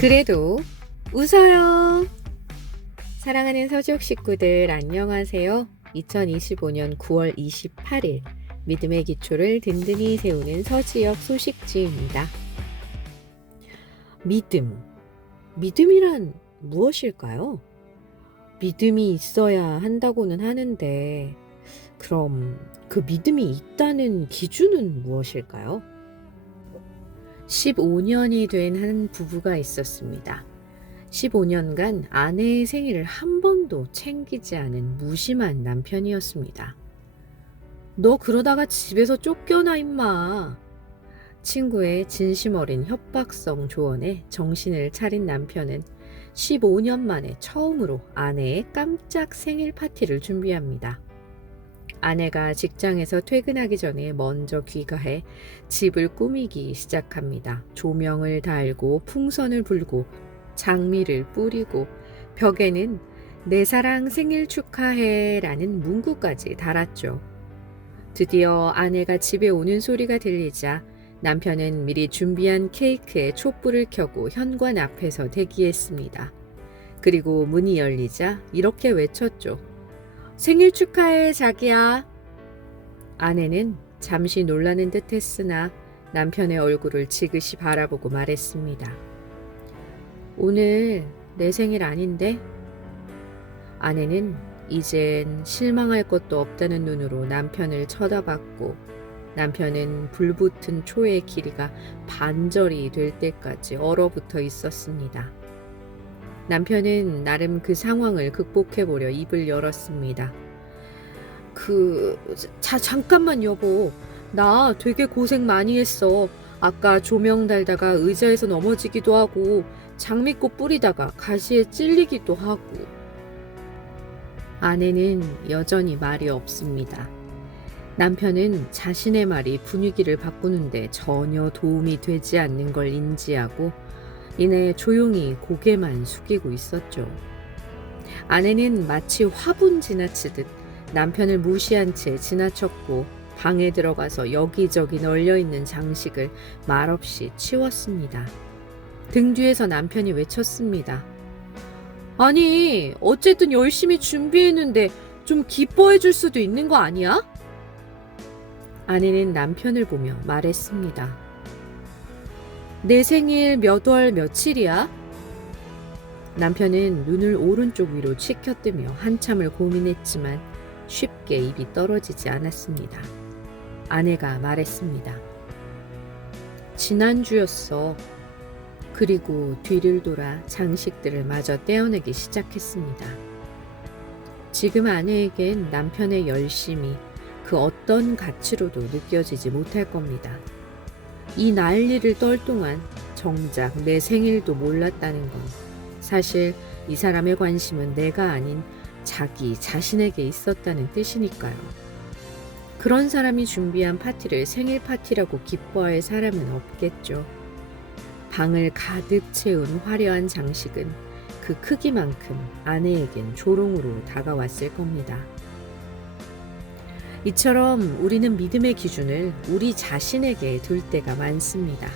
그래도 웃어요. 사랑하는 서지옥 식구들 안녕하세요. 2025년 9월 28일 믿음의 기초를 든든히 세우는 서지옥 소식지입니다. 믿음이란 무엇일까요? 믿음이 있어야 한다고는 하는데 그럼 그 믿음이 있다는 기준은 무엇일까요? 15년이 된 한 부부가 있었습니다. 15년간 아내의 생일을 한 번도 챙기지 않은 무심한 남편이었습니다. 너 그러다가 집에서 쫓겨나 임마. 친구의 진심 어린 협박성 조언에 정신을 차린 남편은 15년 만에 처음으로 아내의 깜짝 생일 파티를 준비합니다. 아내가 직장에서 퇴근하기 전에 먼저 귀가해 집을 꾸미기 시작합니다. 조명을 달고 풍선을 불고 장미를 뿌리고 벽에는 내 사랑 생일 축하해 라는 문구까지 달았죠. 드디어 아내가 집에 오는 소리가 들리자 남편은 미리 준비한 케이크에 촛불을 켜고 현관 앞에서 대기했습니다. 그리고 문이 열리자 이렇게 외쳤죠. 생일 축하해, 자기야. 아내는 잠시 놀라는 듯 했으나 남편의 얼굴을 지그시 바라보고 말했습니다. 오늘 내 생일 아닌데? 아내는 이젠 실망할 것도 없다는 눈으로 남편을 쳐다봤고 남편은 불붙은 초의 길이가 반절이 될 때까지 얼어붙어 있었습니다. 남편은 나름 그 상황을 극복해보려 입을 열었습니다. 잠깐만 여보. 나 되게 고생 많이 했어. 아까 조명 달다가 의자에서 넘어지기도 하고 장미꽃 뿌리다가 가시에 찔리기도 하고. 아내는 여전히 말이 없습니다. 남편은 자신의 말이 분위기를 바꾸는데 전혀 도움이 되지 않는 걸 인지하고 이내 조용히 고개만 숙이고 있었죠. 아내는 마치 화분 지나치듯 남편을 무시한 채 지나쳤고 방에 들어가서 여기저기 널려있는 장식을 말없이 치웠습니다. 등 뒤에서 남편이 외쳤습니다. 아니, 어쨌든 열심히 준비했는데 좀 기뻐해 줄 수도 있는 거 아니야? 아내는 남편을 보며 말했습니다. 내 생일 몇 월 며칠이야? 남편은 눈을 오른쪽 위로 치켜뜨며 한참을 고민했지만 쉽게 입이 떨어지지 않았습니다. 아내가 말했습니다. 지난주였어. 그리고 뒤를 돌아 장식들을 마저 떼어내기 시작했습니다. 지금 아내에겐 남편의 열심이 그 어떤 가치로도 느껴지지 못할 겁니다. 이 난리를 떨 동안 정작 내 생일도 몰랐다는 건 사실 이 사람의 관심은 내가 아닌 자기 자신에게 있었다는 뜻이니까요. 그런 사람이 준비한 파티를 생일 파티라고 기뻐할 사람은 없겠죠. 방을 가득 채운 화려한 장식은 그 크기만큼 아내에겐 조롱으로 다가왔을 겁니다. 이처럼 우리는 믿음의 기준을 우리 자신에게 둘 때가 많습니다.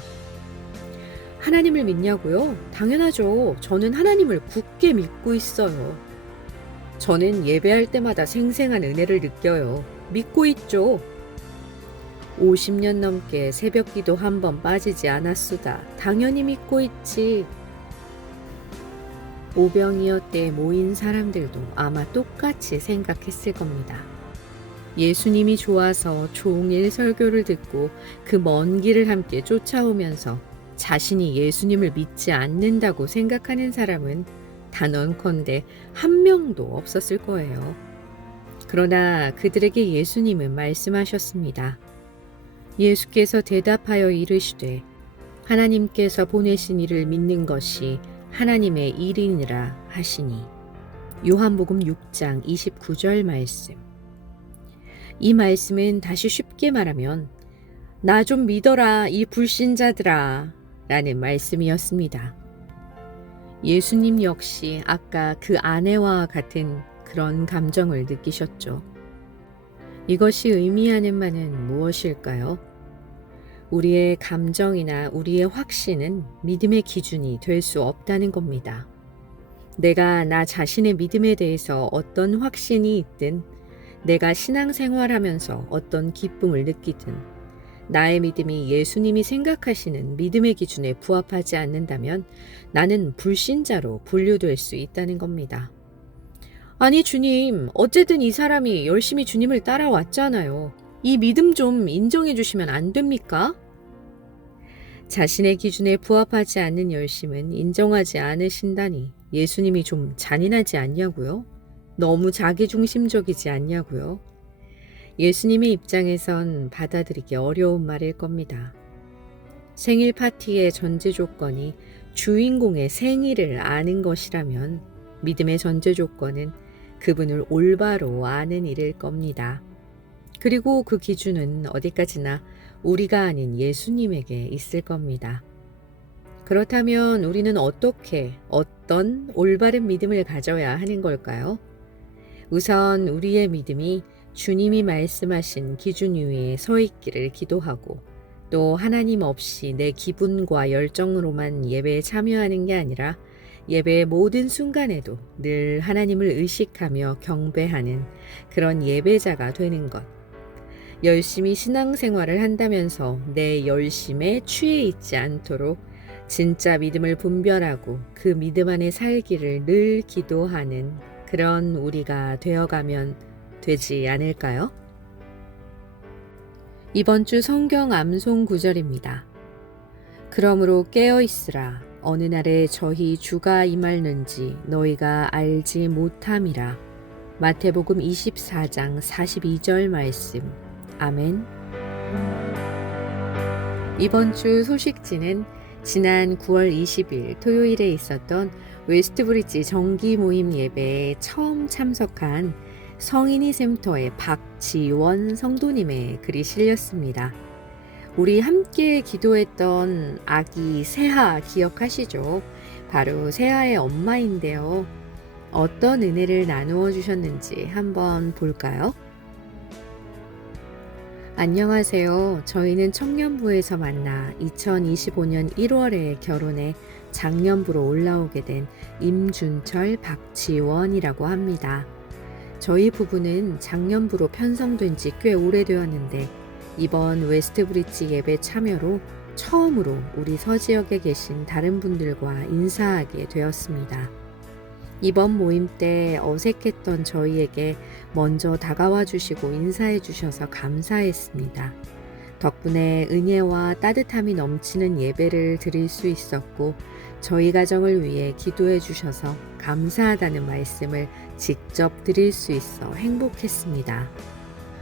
하나님을 믿냐고요? 당연하죠. 저는 하나님을 굳게 믿고 있어요. 저는 예배할 때마다 생생한 은혜를 느껴요. 믿고 있죠. 50년 넘게 새벽 기도 한 번 빠지지 않았수다. 당연히 믿고 있지. 오병이어 때 모인 사람들도 아마 똑같이 생각했을 겁니다. 예수님이 좋아서 종일 설교를 듣고 그 먼 길을 함께 쫓아오면서 자신이 예수님을 믿지 않는다고 생각하는 사람은 단언컨대 한 명도 없었을 거예요. 그러나 그들에게 예수님은 말씀하셨습니다. 예수께서 대답하여 이르시되 하나님께서 보내신 이를 믿는 것이 하나님의 일이니라 하시니. 요한복음 6장 29절 말씀. 이 말씀은 다시 쉽게 말하면 나 좀 믿어라 이 불신자들아 라는 말씀이었습니다. 예수님 역시 아까 그 아내와 같은 그런 감정을 느끼셨죠. 이것이 의미하는 바는 무엇일까요? 우리의 감정이나 우리의 확신은 믿음의 기준이 될 수 없다는 겁니다. 내가 나 자신의 믿음에 대해서 어떤 확신이 있든, 내가 신앙생활하면서 어떤 기쁨을 느끼든, 나의 믿음이 예수님이 생각하시는 믿음의 기준에 부합하지 않는다면 나는 불신자로 분류될 수 있다는 겁니다. 아니 주님, 어쨌든 이 사람이 열심히 주님을 따라왔잖아요. 이 믿음 좀 인정해 주시면 안 됩니까? 자신의 기준에 부합하지 않는 열심은 인정하지 않으신다니 예수님이 좀 잔인하지 않냐고요? 너무 자기중심적이지 않냐고요? 예수님의 입장에선 받아들이기 어려운 말일 겁니다. 생일 파티의 전제 조건이 주인공의 생일을 아는 것이라면 믿음의 전제 조건은 그분을 올바로 아는 일일 겁니다. 그리고 그 기준은 어디까지나 우리가 아닌 예수님에게 있을 겁니다. 그렇다면 우리는 어떤 올바른 믿음을 가져야 하는 걸까요? 우선 우리의 믿음이 주님이 말씀하신 기준 위에 서 있기를 기도하고, 또 하나님 없이 내 기분과 열정으로만 예배에 참여하는 게 아니라 예배의 모든 순간에도 늘 하나님을 의식하며 경배하는 그런 예배자가 되는 것. 열심히 신앙생활을 한다면서 내 열심에 취해 있지 않도록 진짜 믿음을 분별하고 그 믿음 안에 살기를 늘 기도하는 그런 우리가 되어가면 되지 않을까요? 이번 주 성경 암송 구절입니다. 그러므로 깨어있으라. 어느 날에 저희 주가 임할는지 너희가 알지 못함이라. 마태복음 24장 42절 말씀. 아멘. 이번 주 소식지는 지난 9월 20일 토요일에 있었던 웨스트브리지 정기 모임 예배에 처음 참석한 성인이 센터의 박지원 성도님의 글이 실렸습니다. 우리 함께 기도했던 아기 세하 기억하시죠? 바로 세하의 엄마인데요. 어떤 은혜를 나누어 주셨는지 한번 볼까요? 안녕하세요. 저희는 청년부에서 만나 2025년 1월에 결혼해 장년부로 올라오게 된 임준철, 박지원이라고 합니다. 저희 부부는 장년부로 편성된 지 꽤 오래되었는데 이번 웨스트브리지 예배 참여로 처음으로 우리 서지역에 계신 다른 분들과 인사하게 되었습니다. 이번 모임 때 어색했던 저희에게 먼저 다가와 주시고 인사해 주셔서 감사했습니다. 덕분에 은혜와 따뜻함이 넘치는 예배를 드릴 수 있었고 저희 가정을 위해 기도해 주셔서 감사하다는 말씀을 직접 드릴 수 있어 행복했습니다.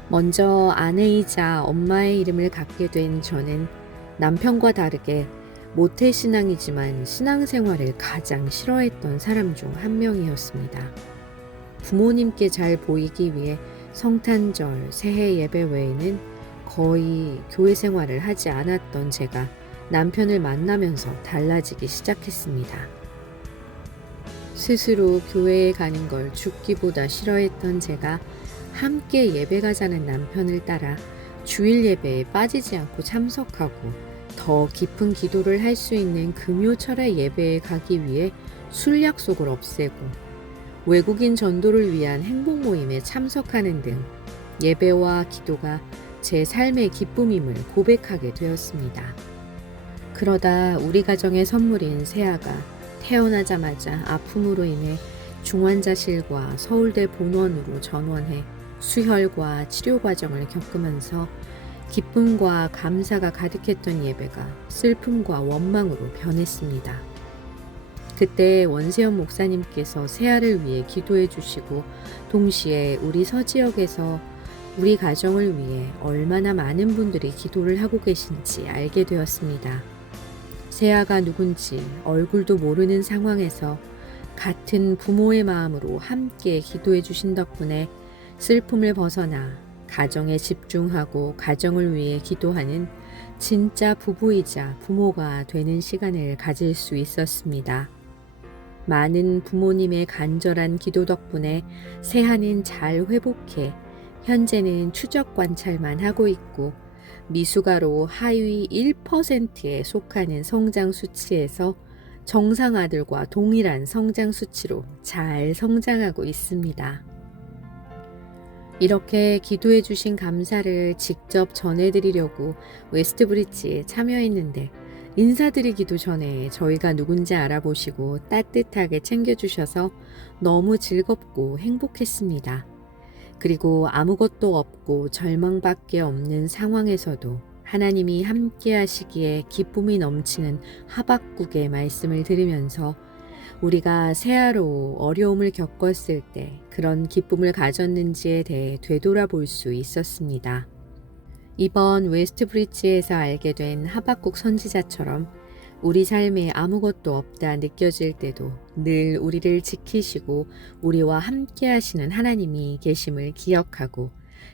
먼저 아내이자 엄마의 이름을 갖게 된 저는 남편과 다르게 모태신앙이지만 신앙생활을 가장 싫어했던 사람 중 한 명이었습니다. 부모님께 잘 보이기 위해 성탄절, 새해 예배 외에는 거의 교회 생활을 하지 않았던 제가 남편을 만나면서 달라지기 시작했습니다. 스스로 교회에 가는 걸 죽기보다 싫어했던 제가 함께 예배 가자는 남편을 따라 주일 예배에 빠지지 않고 참석하고 더 깊은 기도를 할 수 있는 금요철의 예배에 가기 위해 술 약속을 없애고 외국인 전도를 위한 행복 모임에 참석하는 등 예배와 기도가 제 삶의 기쁨임을 고백하게 되었습니다. 그러다 우리 가정의 선물인 세아가 태어나자마자 아픔으로 인해 중환자실과 서울대 본원으로 전원해 수혈과 치료 과정을 겪으면서 기쁨과 감사가 가득했던 예배가 슬픔과 원망으로 변했습니다. 그때 원세현 목사님께서 세아를 위해 기도해 주시고 동시에 우리 서지역에서 우리 가정을 위해 얼마나 많은 분들이 기도를 하고 계신지 알게 되었습니다. 세아가 누군지 얼굴도 모르는 상황에서 같은 부모의 마음으로 함께 기도해 주신 덕분에 슬픔을 벗어나 가정에 집중하고 가정을 위해 기도하는 진짜 부부이자 부모가 되는 시간을 가질 수 있었습니다. 많은 부모님의 간절한 기도 덕분에 세아는 잘 회복해 현재는 추적 관찰만 하고 있고 미숙아로 하위 1%에 속하는 성장 수치에서 정상 아들과 동일한 성장 수치로 잘 성장하고 있습니다. 이렇게 기도해 주신 감사를 직접 전해드리려고 웨스트브리지에 참여했는데 인사드리기도 전에 저희가 누군지 알아보시고 따뜻하게 챙겨주셔서 너무 즐겁고 행복했습니다. 그리고 아무것도 없고 절망밖에 없는 상황에서도 하나님이 함께 하시기에 기쁨이 넘치는 하박국의 말씀을 들으면서 우리가 새하로 어려움을 겪었을 때 그런 기쁨을 가졌는지에 대해 되돌아볼 수 있었습니다. 이번 웨스트브리지에서 알게 된 하박국 선지자처럼 우리 삶에 아무것도 없다 느껴질 때도 늘 우리를 지키시고 우리와 함께 하시는 하나님이 계심을 기억하고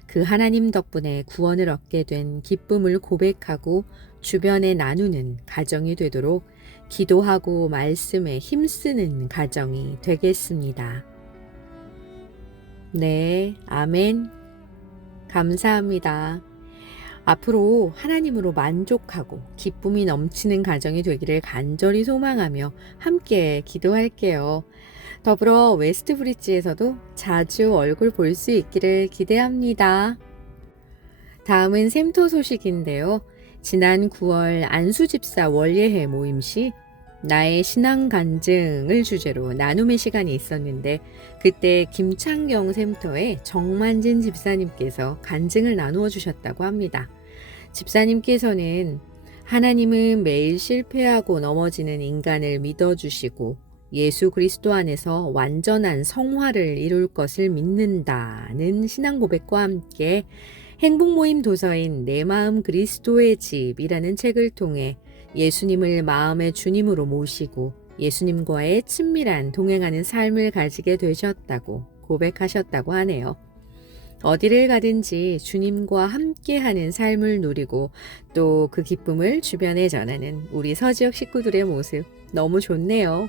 그 하나님 덕분에 구원을 얻게 된 기쁨을 고백하고 주변에 나누는 가정이 되도록 기도하고 말씀에 힘쓰는 가정이 되겠습니다. 네, 아멘. 감사합니다. 앞으로 하나님으로 만족하고 기쁨이 넘치는 가정이 되기를 간절히 소망하며 함께 기도할게요. 더불어 웨스트브리지에서도 자주 얼굴 볼 수 있기를 기대합니다. 다음은 샘토 소식인데요. 지난 9월 안수집사 원예회 모임 시 나의 신앙 간증을 주제로 나눔의 시간이 있었는데 그때 김창경 샘터의 정만진 집사님께서 간증을 나누어 주셨다고 합니다. 집사님께서는 하나님은 매일 실패하고 넘어지는 인간을 믿어주시고 예수 그리스도 안에서 완전한 성화를 이룰 것을 믿는다는 신앙 고백과 함께 행복모임 도서인 내 마음 그리스도의 집이라는 책을 통해 예수님을 마음의 주님으로 모시고 예수님과의 친밀한 동행하는 삶을 가지게 되셨다고 고백하셨다고 하네요. 어디를 가든지 주님과 함께하는 삶을 누리고 또 그 기쁨을 주변에 전하는 우리 서지역 식구들의 모습 너무 좋네요.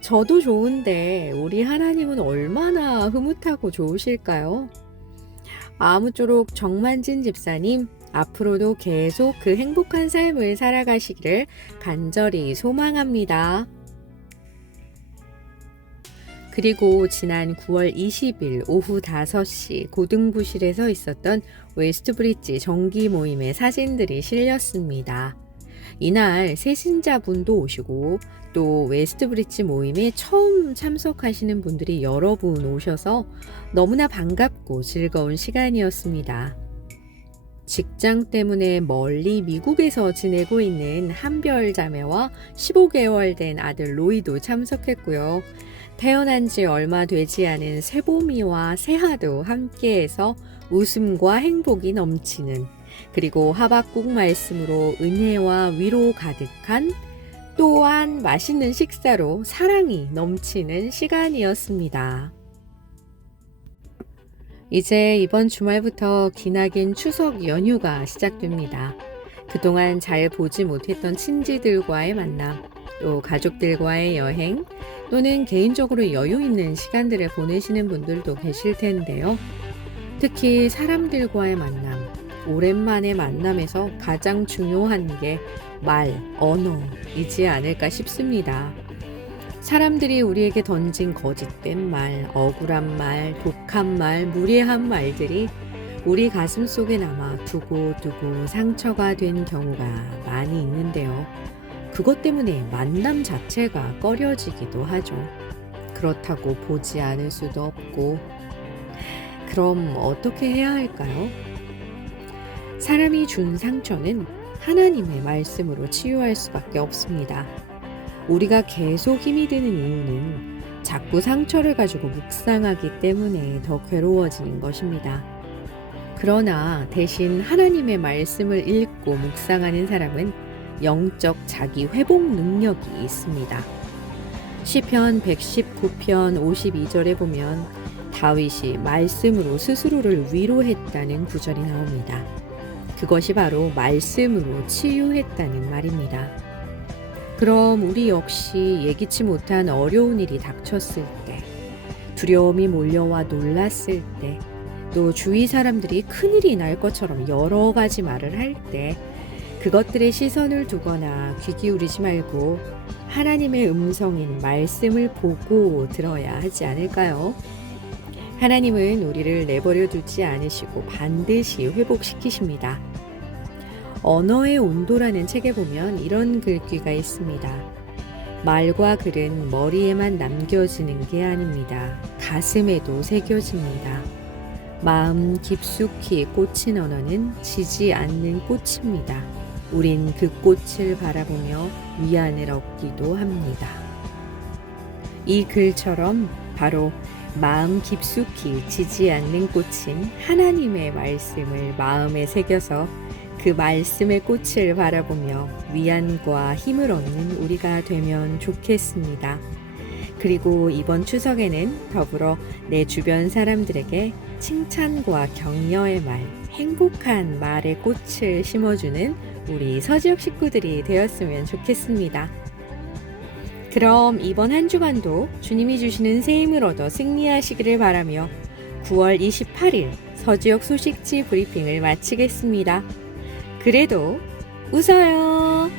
저도 좋은데 우리 하나님은 얼마나 흐뭇하고 좋으실까요? 아무쪼록 정만진 집사님 앞으로도 계속 그 행복한 삶을 살아가시기를 간절히 소망합니다. 그리고 지난 9월 20일 오후 5시 고등부실에서 있었던 웨스트브리지 정기 모임의 사진들이 실렸습니다. 이날 새신자분도 오시고 또 웨스트브리지 모임에 처음 참석하시는 분들이 여러 분 오셔서 너무나 반갑고 즐거운 시간이었습니다. 직장 때문에 멀리 미국에서 지내고 있는 한별 자매와 15개월 된 아들 로이도 참석했고요. 태어난 지 얼마 되지 않은 새봄이와 새하도 함께해서 웃음과 행복이 넘치는 그리고 하박국 말씀으로 은혜와 위로 가득한 또한 맛있는 식사로 사랑이 넘치는 시간이었습니다. 이제 이번 주말부터 기나긴 추석 연휴가 시작됩니다. 그동안 잘 보지 못했던 친지들과의 만남, 또 가족들과의 여행, 또는 개인적으로 여유 있는 시간들을 보내시는 분들도 계실 텐데요. 특히 사람들과의 만남, 오랜만에 만남에서 가장 중요한 게 말, 언어이지 않을까 싶습니다. 사람들이 우리에게 던진 거짓된 말, 억울한 말, 독한 말, 무례한 말들이 우리 가슴 속에 남아 두고두고 상처가 된 경우가 많이 있는데요. 그것 때문에 만남 자체가 꺼려지기도 하죠. 그렇다고 보지 않을 수도 없고. 그럼 어떻게 해야 할까요? 사람이 준 상처는 하나님의 말씀으로 치유할 수밖에 없습니다. 우리가 계속 힘이 드는 이유는 자꾸 상처를 가지고 묵상하기 때문에 더 괴로워지는 것입니다. 그러나 대신 하나님의 말씀을 읽고 묵상하는 사람은 영적 자기 회복 능력이 있습니다. 시편 119편 52절에 보면 다윗이 말씀으로 스스로를 위로했다는 구절이 나옵니다. 그것이 바로 말씀으로 치유했다는 말입니다. 그럼 우리 역시 예기치 못한 어려운 일이 닥쳤을 때, 두려움이 몰려와 놀랐을 때, 또 주위 사람들이 큰일이 날 것처럼 여러 가지 말을 할 때 그것들의 시선을 두거나 귀 기울이지 말고 하나님의 음성인 말씀을 보고 들어야 하지 않을까요? 하나님은 우리를 내버려 두지 않으시고 반드시 회복시키십니다. 언어의 온도라는 책에 보면 이런 글귀가 있습니다. 말과 글은 머리에만 남겨지는 게 아닙니다. 가슴에도 새겨집니다. 마음 깊숙이 꽂힌 언어는 지지 않는 꽃입니다. 우린 그 꽃을 바라보며 위안을 얻기도 합니다. 이 글처럼 바로 마음 깊숙이 지지 않는 꽃인 하나님의 말씀을 마음에 새겨서 그 말씀의 꽃을 바라보며 위안과 힘을 얻는 우리가 되면 좋겠습니다. 그리고 이번 추석에는 더불어 내 주변 사람들에게 칭찬과 격려의 말, 행복한 말의 꽃을 심어주는 우리 서지역 식구들이 되었으면 좋겠습니다. 그럼 이번 한 주간도 주님이 주시는 새 힘을 얻어 승리하시기를 바라며 9월 28일 서지역 소식지 브리핑을 마치겠습니다. 그래도 웃어요.